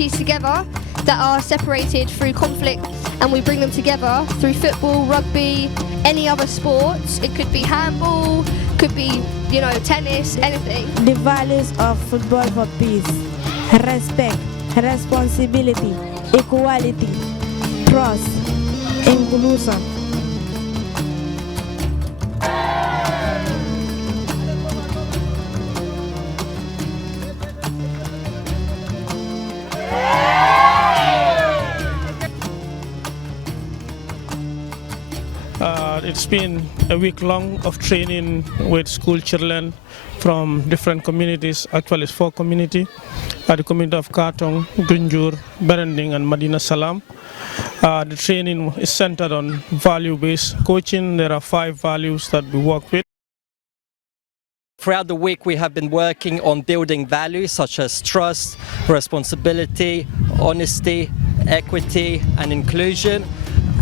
communities together that are separated through conflict, and we bring them together through football, rugby, any other sports. It could be handball, could be, you know, tennis, anything. The values of Football for Peace: respect, responsibility, equality, trust, inclusion. It's been a week long of training with school children from different communities. Actually, it's 4 communities. The community of Katong, Gunjur, Berending and Madina Salam. The training is centered on value-based coaching. There are 5 values that we work with. Throughout the week we have been working on building values such as trust, responsibility, honesty, equity and inclusion.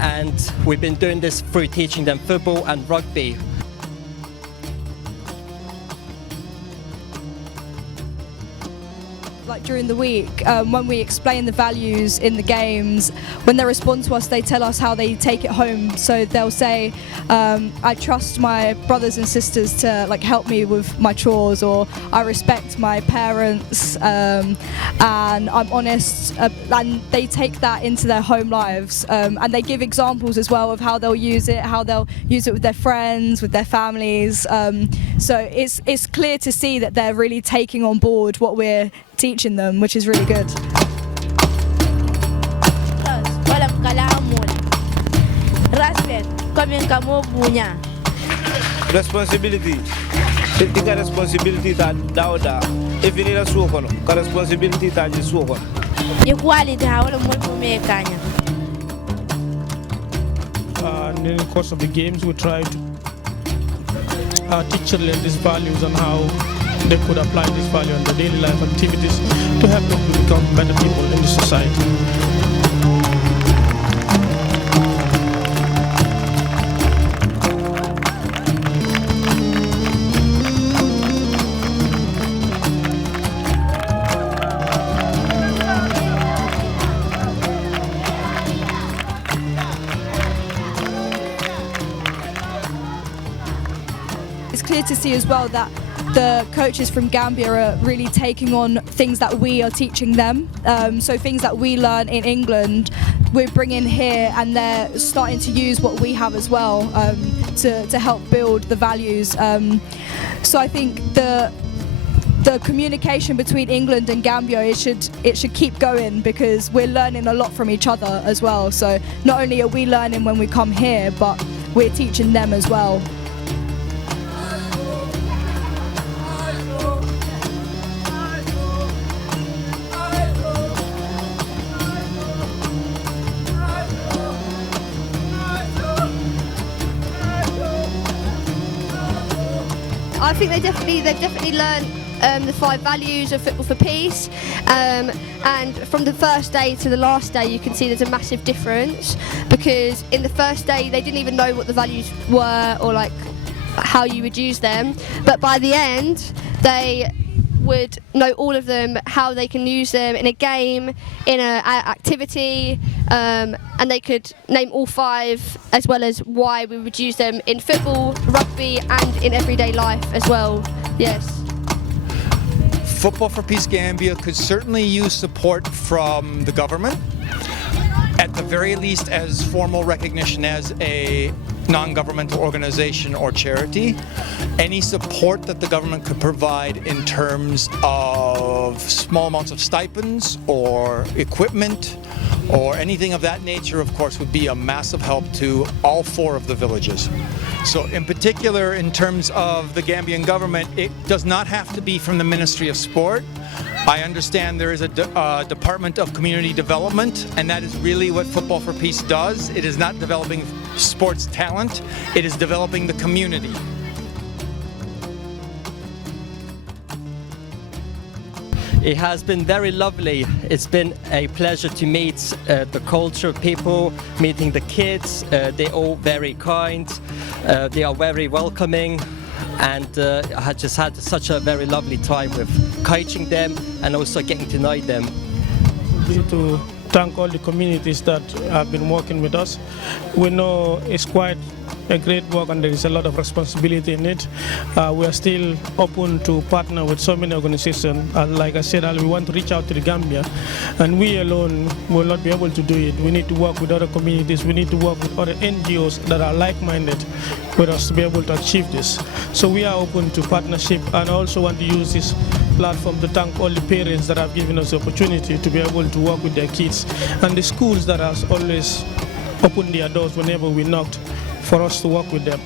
And we've been doing this through teaching them football and rugby. Like during the week, when we explain the values in the games, when they respond to us, they tell us how they take it home. So they'll say, I trust my brothers and sisters to help me with my chores, or I respect my parents, and I'm honest, and they take that into their home lives, and they give examples as well of how they'll use it, with their friends, with their families. So it's clear to see that they're really taking on board what we're teaching them, which is really good. Responsibility. Taking responsibility that dauda. If you need a suokono, responsibility that is suokono. Equality, how the more kanya. In the course of the games, we try to teach children these values and how they could apply this value in their daily life activities to help them to become better people in the society. It's clear to see as well that the coaches from Gambia are really taking on things that we are teaching them. So things that we learn in England, we're bringing here, and they're starting to use what we have as well to help build the values. So I think the communication between England and Gambia, it should keep going, because we're learning a lot from each other as well. So not only are we learning when we come here, but we're teaching them as well. I think they've definitely learned the 5 values of Football for Peace, and from the first day to the last day you can see there's a massive difference, because in the first day they didn't even know what the values were or how you would use them, but by the end they would know all of them, how they can use them in a game, in an activity, and they could name all 5, as well as why we would use them in football, rugby and in everyday life as well. Yes. Football for Peace Gambia could certainly use support from the government, at the very least as formal recognition as a non-governmental organization or charity. Any support that the government could provide in terms of small amounts of stipends or equipment or anything of that nature, of course, would be a massive help to all 4 of the villages. So in particular, in terms of the Gambian government, it does not have to be from the Ministry of Sport. I understand there is a Department of Community Development, and that is really what Football for Peace does. It is not developing sports talent, it is developing the community. It has been very lovely. It's been a pleasure to meet the culture people, meeting the kids. They're all very kind. They are very welcoming, and I just had such a very lovely time with coaching them and also getting to know them. be to thank all the communities that have been working with us. We know it's quite a great work and there is a lot of responsibility in it. We are still open to partner with so many organizations. Like I said, we want to reach out to the Gambia, and we alone will not be able to do it. We need to work with other communities. We need to work with other NGOs that are like-minded with us to be able to achieve this. So we are open to partnership, and I also want to use this platform to thank all the parents that have given us the opportunity to be able to work with their kids, and the schools that have always opened their doors whenever we knocked for us to work with them.